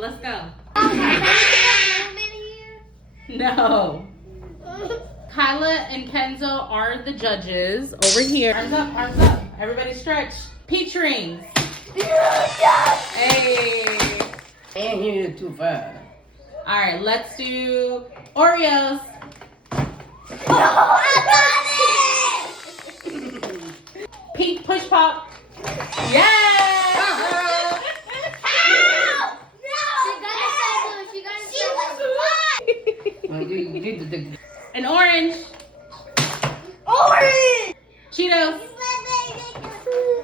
Let's go. No. Kyla and Kenzo are the judges over here. Arms up, arms up. Everybody stretch. Peach rings. Hey. And you're too far. All right, let's do Oreos. Pink push pop. Yeah. An orange. Orange! Cheetos.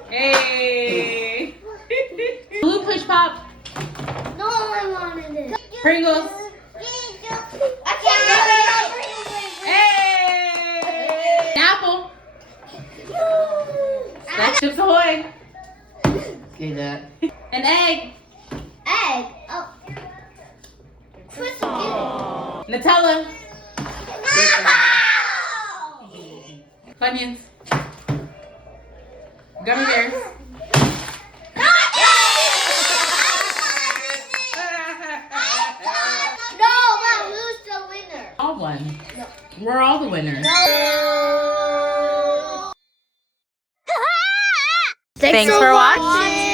Hey. Blue push pop. No, I wanted it. Pringles. I can't Hey. An apple. That's Chips Ahoy. Okay, that. An egg. Egg. Oh. Nutella. Funyuns. Gummy bears. No, Mom, who's the winner? All won. We're all the winners. Thanks for watching.